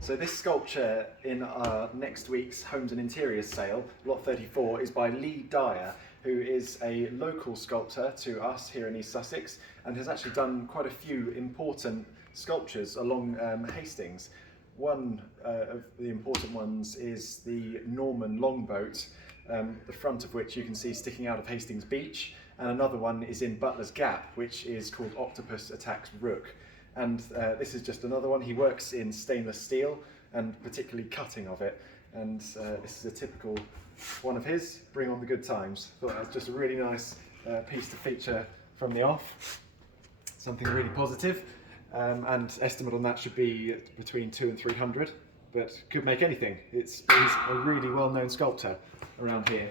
So this sculpture in our next week's Homes and Interiors sale, lot 34, is by Lee Dyer, who is a local sculptor to us here in East Sussex and has actually done quite a few important sculptures along Hastings. One of the important ones is the Norman longboat, the front of which you can see sticking out of Hastings Beach, and another one is in Butler's Gap, which is called Octopus Attacks Rook. And this is just another one. He works in stainless steel and particularly cutting of it. And this is a typical one of his, Bring on the Good Times. Thought that was just a really nice piece to feature from the off. Something really positive. And estimate on that should be between 200 and 300, but could make anything. He's a really well-known sculptor around here.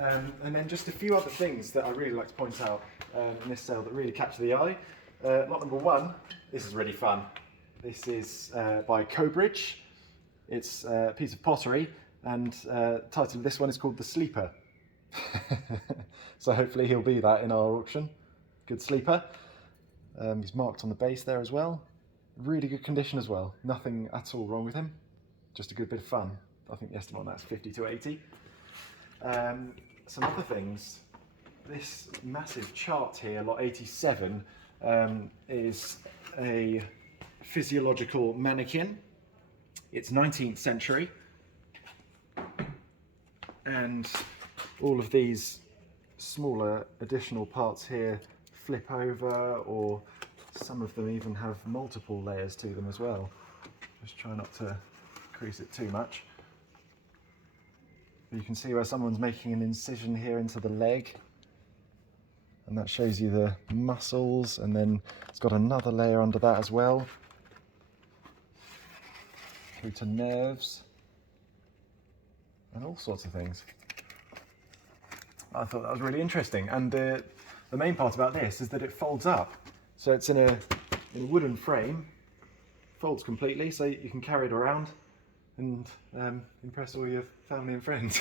And then just a few other things that I really like to point out in this sale that really capture the eye. Lot number one, this is really fun. This is by Cobridge. It's a piece of pottery, and the title of this one is called The Sleeper. So hopefully he'll be that in our auction. Good sleeper. He's marked on the base there as well. Really good condition as well. Nothing at all wrong with him. Just a good bit of fun. I think the estimate on that's 50 to 80. Some other things. This massive chart here, lot 87, is a physiological mannequin. It's 19th century, and all of these smaller additional parts here flip over, or some of them even have multiple layers to them as well. Just try not to crease it too much. You can see where someone's making an incision here into the leg, and that shows you the muscles, and then it's got another layer under that as well, through to nerves and all sorts of things. I thought that was really interesting, and the main part about this is that it folds up. So it's in a wooden frame, folds completely, so you can carry it around and impress all your family and friends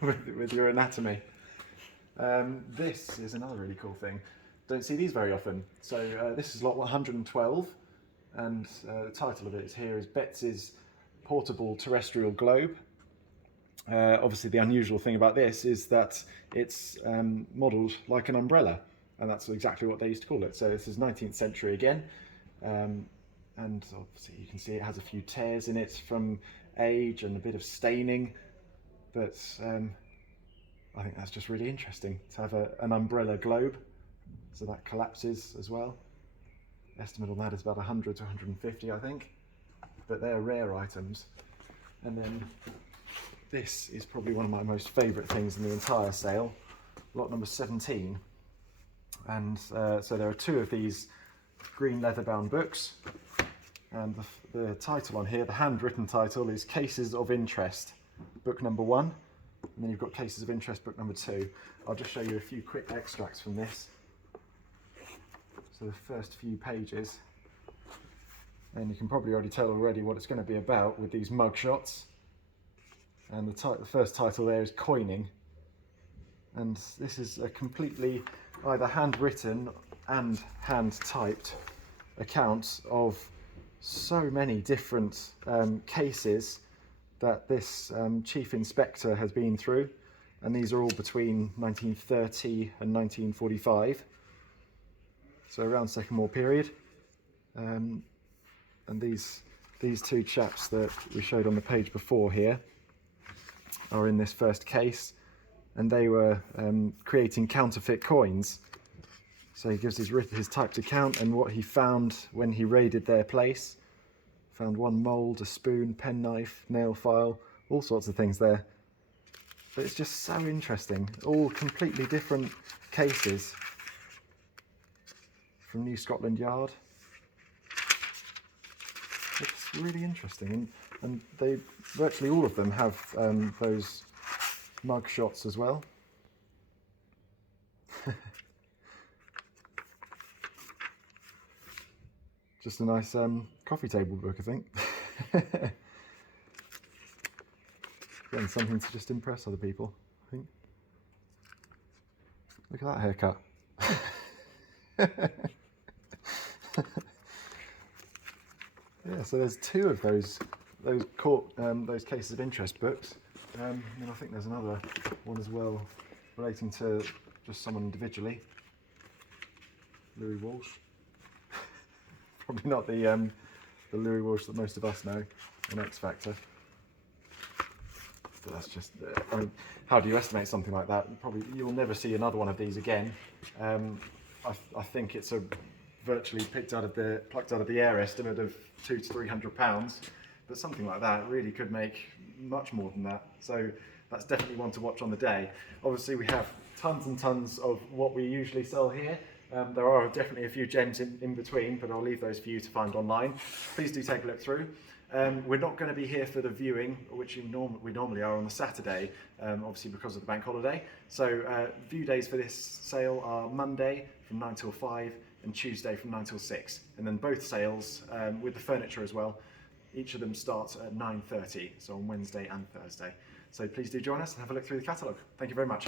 with your anatomy. This is another really cool thing. Don't see these very often. So this is lot 112, and the title of it here is Betts's Portable Terrestrial Globe. Obviously the unusual thing about this is that it's modelled like an umbrella, and that's exactly what they used to call it. So this is 19th century again, and obviously you can see it has a few tears in it from age and a bit of staining, but I think that's just really interesting to have an umbrella globe, so that collapses as well. Estimate on that is about 100 to 150, I think, but they're rare items. And then this is probably one of my most favourite things in the entire sale, lot number 17. And so there are two of these green leather-bound books, and the title on here, the handwritten title, is Cases of Interest, book number 1, and then you've got Cases of Interest, book number 2. I'll just show you a few quick extracts from this. So the first few pages, and you can probably already tell already what it's going to be about with these mug shots. And the first title there is Coining, and this is a completely either handwritten and hand-typed account of so many different cases that this chief inspector has been through, and these are all between 1930 and 1945, so around Second War period. And these two chaps that we showed on the page before here are in this first case, and they were creating counterfeit coins. So he gives his typed account and what he found when he raided their place. Found one mould, a spoon, penknife, nail file, all sorts of things there. But it's just so interesting, all completely different cases from New Scotland Yard. It's really interesting, and they virtually all of them have those mug shots as well. Just a nice coffee table book, I think. Again, something to just impress other people, I think. Look at that haircut. Yeah, so there's two of those those cases of interest books. And I think there's another one as well relating to just someone individually. Louis Walsh. Probably not the Louis Walsh that most of us know on X Factor. But that's just, I mean, how do you estimate something like that? You'll never see another one of these again. I think it's a virtually plucked out of the air estimate of £200 to £300, but something like that really could make much more than that. So that's definitely one to watch on the day. Obviously we have tons and tons of what we usually sell here. There are definitely a few gems in between, but I'll leave those for you to find online. Please do take a look through. We're not going to be here for the viewing, which we normally are on the Saturday, obviously because of the bank holiday. So view days for this sale are Monday from 9 till 5 and Tuesday from 9 till 6. And then both sales, with the furniture as well, each of them starts at 9:30, so on Wednesday and Thursday. So please do join us and have a look through the catalogue. Thank you very much.